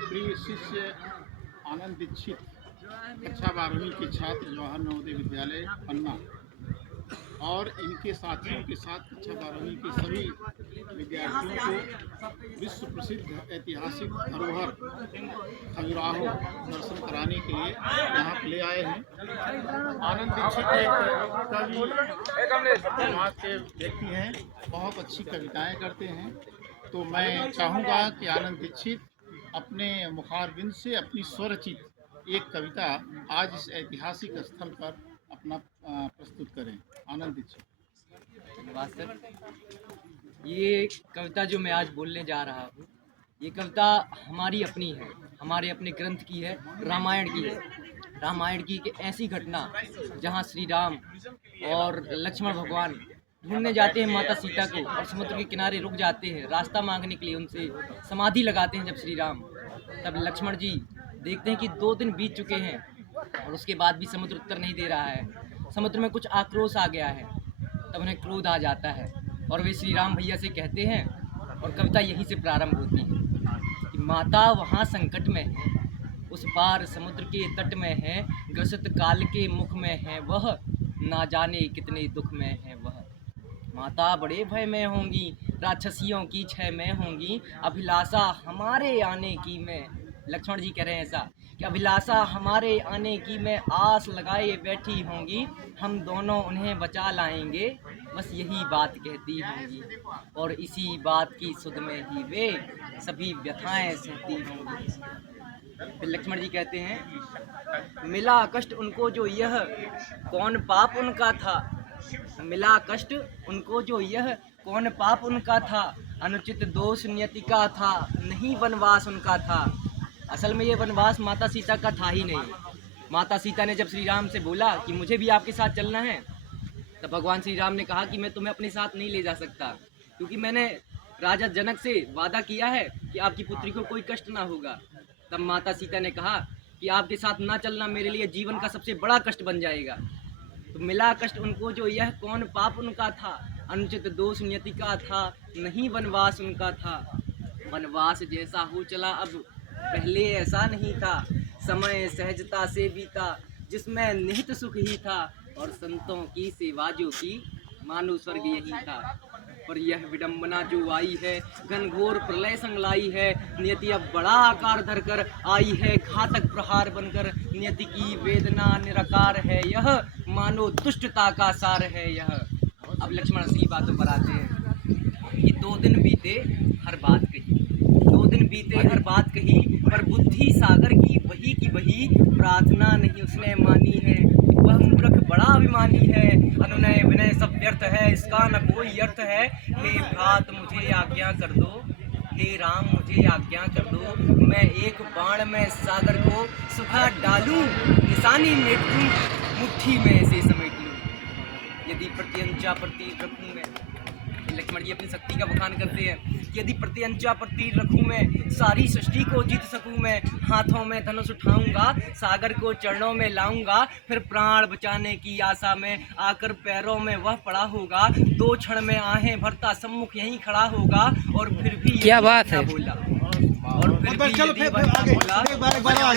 प्रिय शिष्य आनंद दीक्षित कक्षा 12वीं के छात्र जवाहर नवोदय विद्यालय पन्ना और इनके साथियों के साथ कक्षा 12वीं के सभी विद्यार्थियों को विश्व प्रसिद्ध ऐतिहासिक धरोहर खजुराहो दर्शन कराने के लिए यहाँ पे ले आए हैं। आनंद दीक्षित एक कवि समाज के व्यक्ति हैं, बहुत अच्छी कविताएं करते हैं। तो मैं चाहूँगा कि आनंद दीक्षित अपने मुखारबिंद से अपनी स्वरचित एक कविता आज इस ऐतिहासिक स्थल पर अपना प्रस्तुत करें। आनंद दीक्षित। धन्यवाद सर। ये कविता जो मैं आज बोलने जा रहा हूँ, ये कविता हमारी अपनी है, हमारे अपने ग्रंथ की है, रामायण की है। रामायण की एक ऐसी घटना जहाँ श्री राम और लक्ष्मण भगवान ढूंढने जाते हैं माता सीता को और समुद्र के किनारे रुक जाते हैं रास्ता मांगने के लिए, उनसे समाधि लगाते हैं जब श्री राम। तब लक्ष्मण जी देखते हैं कि 2 दिन बीत चुके हैं और उसके बाद भी समुद्र उत्तर नहीं दे रहा है, समुद्र में कुछ आक्रोश आ गया है। तब उन्हें क्रोध आ जाता है और वे श्री राम भैया से कहते हैं, और कविता यहीं से प्रारंभ होती है कि माता वहाँ संकट में है, उस पार समुद्र के तट में है, ग्रसित काल के मुख में है वह, ना जाने कितने दुख में है वह। माता बड़े भय में होंगी, राक्षसियों की छय में होंगी, अभिलाषा हमारे आने की मैं। लक्ष्मण जी कह रहे हैं ऐसा कि अभिलाषा हमारे आने की मैं आस लगाए बैठी होंगी, हम दोनों उन्हें बचा लाएंगे, बस यही बात कहती होंगी, और इसी बात की सुध में ही वे सभी व्यथाएं सहती होंगी। फिर लक्ष्मण जी कहते हैं, मिला कष्ट उनको जो यह कौन पाप उनका था, मिला कष्ट उनको जो यह कौन पाप उनका था, अनुचित दोष नियति का था, नहीं वनवास उनका था। असल में ये वनवास माता सीता का था ही नहीं। माता सीता ने जब श्री राम से बोला कि मुझे भी आपके साथ चलना है, तब भगवान श्री राम ने कहा कि मैं तुम्हें अपने साथ नहीं ले जा सकता, क्योंकि मैंने राजा जनक से वादा किया है कि आपकी पुत्री को कोई कष्ट ना होगा। तब माता सीता ने कहा कि आपके साथ ना चलना मेरे लिए जीवन का सबसे बड़ा कष्ट बन जाएगा। तो मिला कष्ट उनको जो यह कौन पाप उनका था, अनुचित दोष नियति का था, नहीं वनवास उनका था। वनवास जैसा हो चला अब पहले ऐसा नहीं था, समय सहजता से बीता जिसमें निहित सुख ही था, और संतों की सेवा जो की मानो स्वर्ग यही था। पर यह विडंबना जो आई है, घनघोर प्रलय संगलाई है, नियति अब बड़ा आकार धरकर आई है, घातक प्रहार बनकर नियति की वेदना निराकार है यह, मानो दुष्टता का सार है यह। अब लक्ष्मण सी बातों पर आते हैं कि 2 दिन बीते हर बात कही, 2 दिन बीते हर बात कही, पर बुद्धि सागर की वही प्रार्थना नहीं उसने मानी है। वह मूर्ख बड़ा अभिमानी है, अनुनय विनय सब व्यर्थ है, इसका न कोई अर्थ है। हे भ्रात मुझे आज्ञा कर दो, हे राम मुझे आज्ञा कर दो, मैं एक बाण में सागर को सुखा डालूं, निशानी मेट दूं, मुट्ठी में से समेट लूं, यदि प्रत्यंचा प्रति रखूं मैं। लक्ष्मण जी अपनी शक्ति का बखान करते हैं, यदि प्रत्यंचा प्रति रखूं मैं, सारी सृष्टि को जीत सकूं मैं, हाथों में धनुष उठाऊंगा, सागर को चरणों में लाऊंगा, फिर प्राण बचाने की आशा में आकर पैरों में वह पड़ा होगा, 2 क्षण में आहें भरता सम्मुख यहीं खड़ा होगा, और फिर भी क्या बात है बोला, और फिर भी यदि वह ना बोला